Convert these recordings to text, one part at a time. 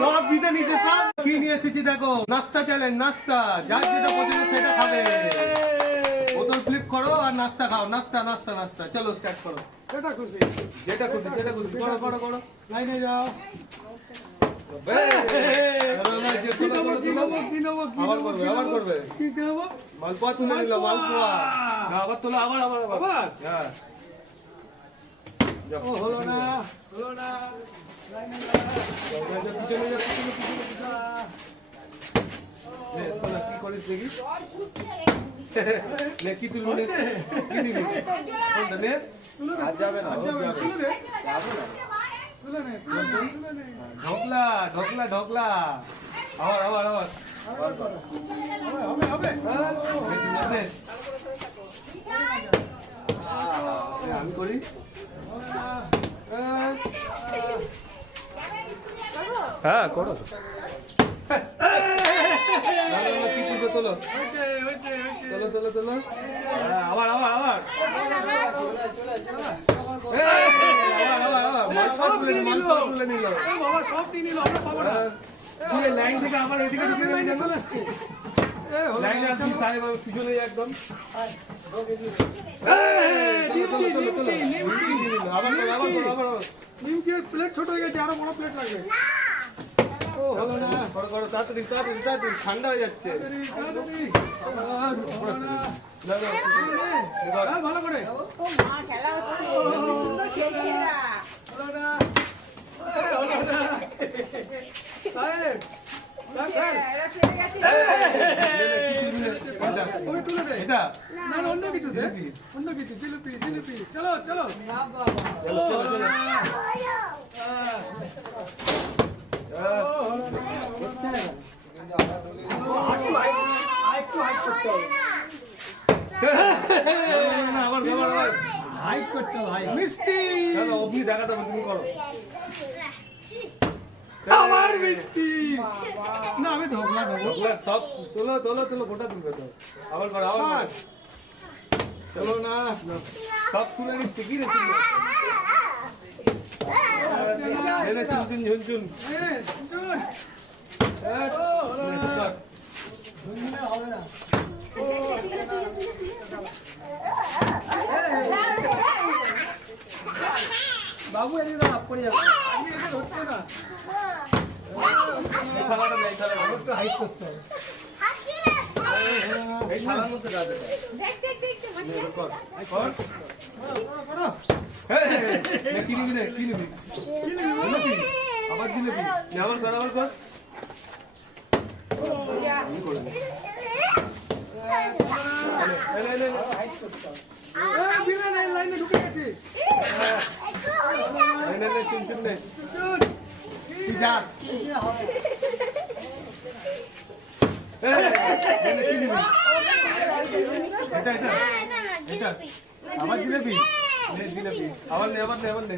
সব দিতে নিতে সব কি নিয়ে এসেছি দেখো, নাস্তা চ্যালেঞ্জ, নাস্তা যার যেটা পছন্দ সেটা খাবে। বোতল ফ্লিপ করো আর নাস্তা খাও, নাস্তা নাস্তা নাস্তা। চলো স্টার্ট করো, যেটা খুশি করো করো করো, লাইনে যাও। মালপোয়া তুলে নিল, মালপোয়া আবার তোলো, আবার আবার আবার। হ্যাঁ হলো না, হলো না, কি করিস দেখি, কি তুলবো, কি দিবি, যাবে না, ঢোকলা ঢোকলা ঢোকলা, আবার আবার আবার আমি করি। হ্যাঁ করো, কি তুলবো, তোলো তোলো তোলো তোলো, আবার আবার আবার লাইন থেকে আবার এদিকে চলে আসছে, লাইনে আসছি পিছনে একদম। প্লেট ছোট হয়ে গেছে, আরো বড় প্লেট লাগবে। ও হলো না, তাড়াতাড়ি তাড়াতাড়ি তাড়াতাড়ি, ঠান্ডা হয়ে যাচ্ছে। ভালো করে অন্য কিছু অন্য কিছু, জিলিপি জিলিপি, চলো চলো মিষ্টি অগ্নি দেখাতে হবে, তুমি করো। আমার মিষ্টি না, আমি ঢোকলা ঢোকলা সব তোলো তোলো তোলো, গোটা তুলবে তো। আবার করো, আবার চলো না, সব তুলে নিচ্ছে। কি রে চুন চুন ঝুন চুন, বাবু এদিকে পড়ে যাবে, হচ্ছে না, হাইট করতে হবে। এই শালার মধ্যে যাবে, কি নিবি রে, কি নিবি, আবার জিলেবি, আবার কর, আবার কর। লাইনে ঢুকে গেছে, আবার জিলেবি, জিলেবি আবার নে, আবার নে, আবার নে,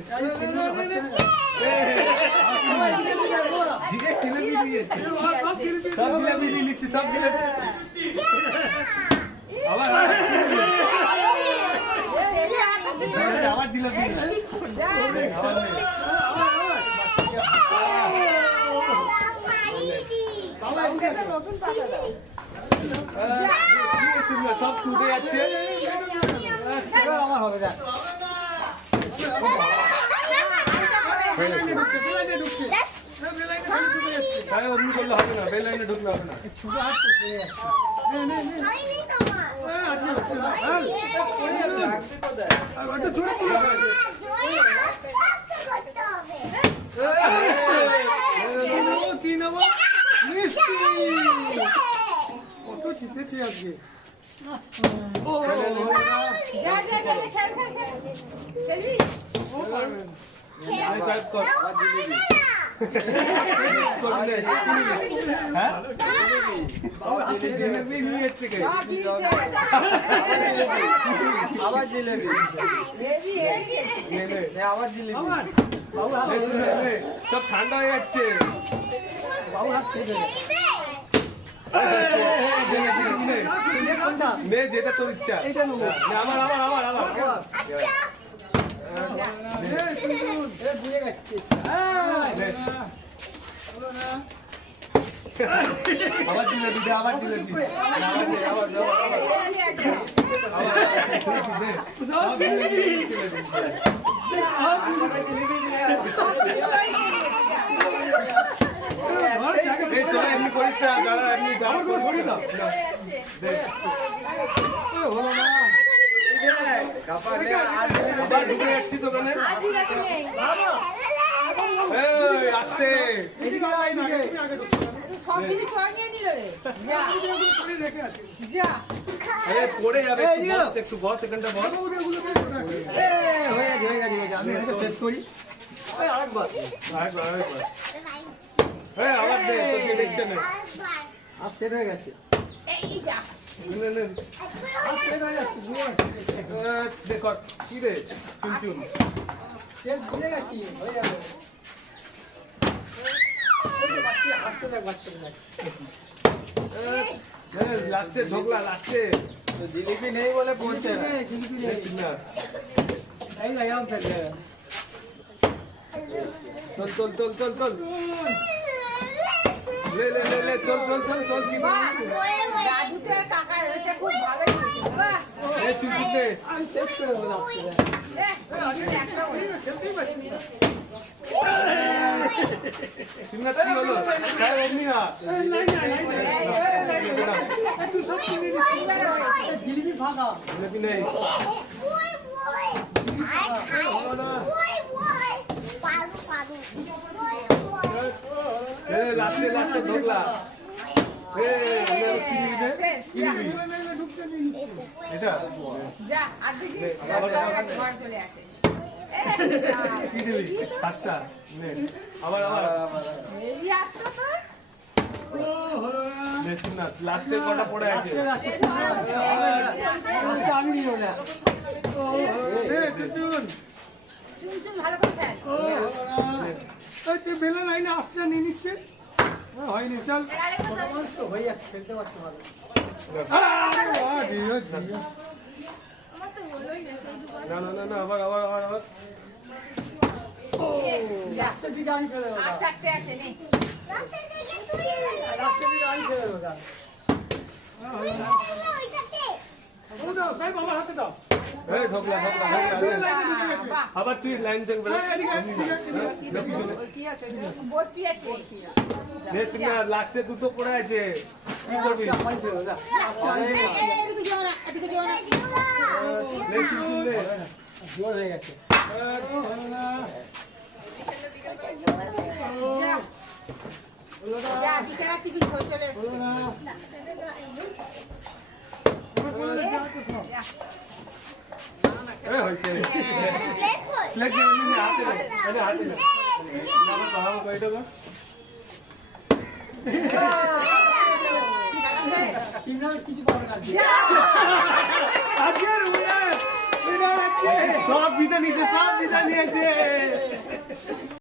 সব জিলেবি দিয়ে লিখছি, সব জিলেবি আবার আবার জিলেবি আবার নে, সব টুটে যাচ্ছে, আমার হবে না। অমনি করলে হবে না, বেল লাইনে ঢুকলে হবে না। কি নেব, কত জিতেছি আজকে। আবার জিলেবি, আবার জিলেবি, সব ঠান্ডা হয়ে যাচ্ছে। যেটা তোর ইচ্ছা, আবার আবার আবার আবার বুঝে গেছি আবার দিলে দিদে আবার দিলে দিদে আবার এমনি করিস না দাঁড়া এমনি দাঁড়া করে সরিয়ে দাও হলো না আবার ঢুকে যাচ্ছি দোকানে আসতে সব জিনিস পরে নিয়ে নিল রে যা পড়ে যাবে একটু বস এখানটা বস হয়ে গেছে আমি এটা শেষ করি আরেকবার হ্যাঁ আবার দে তোকে দেখছে না আর সেট হয়ে গেছে এই যা আর সেট হয়ে যাচ্ছে দেখো কি রে চুন শেষ বুঝে গেছি হয়ে যাবে লাস্টে ঢোকলা লাস্টে জিলিপি নেই বলে পৌঁছে না এই লাগাম ফেলবে চল লে চল কি দাদুতে কাকা হইতে খুব ভালো হয়েছে বাহ এই চুলতে আমি শেষ করে বললাম একটা সিমনাথ কি হলো তাই এমনি না জিলিপি ফাঁকা জিলিপি নেই লাস্টে ঢোকলা এটা যা আর দেখিস ঘর চলে আসে কি দিবি সাতটা নে আবার এই আটটা তো না লাস্টে কটা পড়ে আছে আমি নিব না চুন ভালো করে ফেল বেলা লাইনে আসছে নিয়ে নিচ্ছে হয়নি চল হয়ে যাচ্ছে খেলতে পারছো ভালো না আবার যা রাস্তার দিকে আমি ফেলে দেবো আর চারটে আছে নে রাস্তার দিকে আমি ফেলে দেবো সাহেব আমার হাতে দাও এই ঢোকলা বাহ আবার তুই লাইন থেকে বেরো বটি আছে লাস্টে দুটো পড়ে আছে কি করবি এদিকে যাও না লে চুল লে জোর হয়ে গেছে যা বিকেলা টিফিন খেয়ে চলে এসছে যা হয়েছে প্লেট নিয়ে হাতে হাতে না বাবা কই দেবো কিছু পাবে না সব দিতে নিয়েছে